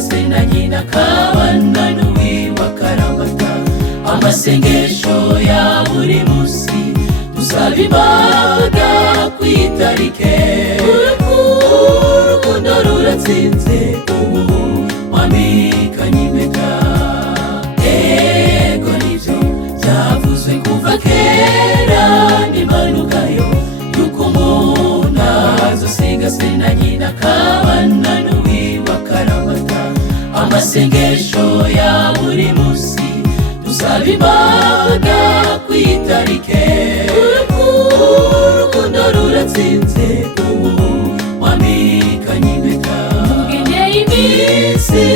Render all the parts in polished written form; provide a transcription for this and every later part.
se na nyina kabana n'uwiwa karamata. Amasengesho ya buri musi dusaba Imana kwitarike. Urukundo ruratsinze ubu wambikanye impeta. Ego nivyo byavuzwe kuva kera n'impanukayo yuko umuntu azosiga se na nyina kabana n'uwiwa karamata. Amasengesho ya buri musi dusaba Imana kwitarike. Urukundo ruratsinze ubu wambikanye impeta. Mugeneye iminsi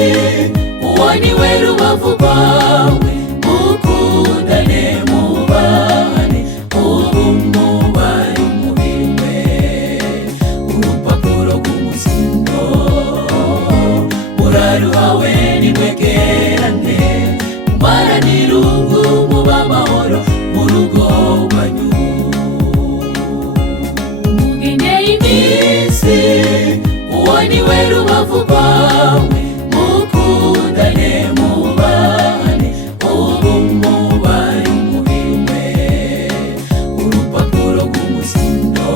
uwo niwe rubavu rwawe, mukundane mubane ubu mubari umubiri umwe. Urupapuro rw'umutsindo muraruhawe nimwegerane, mumaranire ubu muba amahoro mu rugo rwanyu. Mugeneye iminsi uwo niwe rubavu rwawe, mukundane mubane ubu mubari umubiri umwe. Urupapuro rw'umutsindo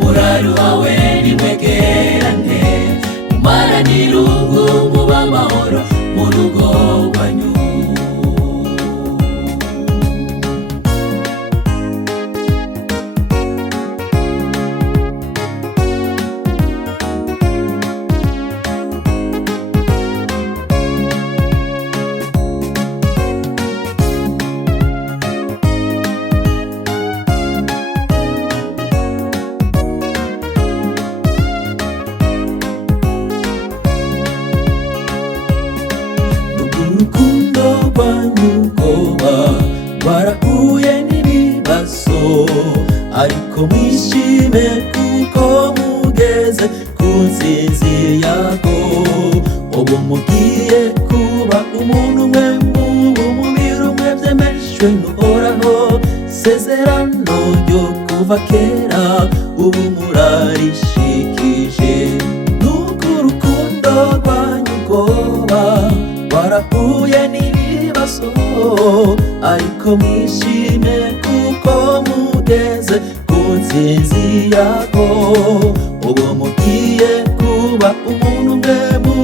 muraruhawe nimwegerane, mumaranire ubu muba amahoro mu rugo rwanyu. Urukundo rwanyu rwoba rwarahuye n'ibibazo, ariko mwishime kuko mugeze ku nsinzi yarwo. Ubu mugiye kuba umuntu umwe mu mubiri umwe, byemejwe n'Uhoraho. Isezerano ryo kuva kera ubu murarishikije. Nuko urukundo rwanyu rwoba rwarahuye n'ibibazo, ariko mwishime kuko mugeze ku nsinzi yarwo. Ubu mugiye kuba umuntu umwe mu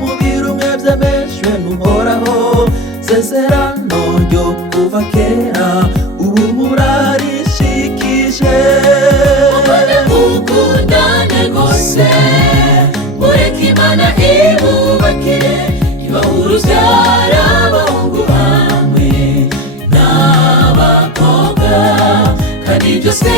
mubiri umwe, byemejwe n'Uhoraho. Isezerano ryo kuva kera ubu murarishikije. Mukundane rwose mureke Imana ibubakire, ibahe urubyaro abahungu hamwe n'abakobwa, kandi byose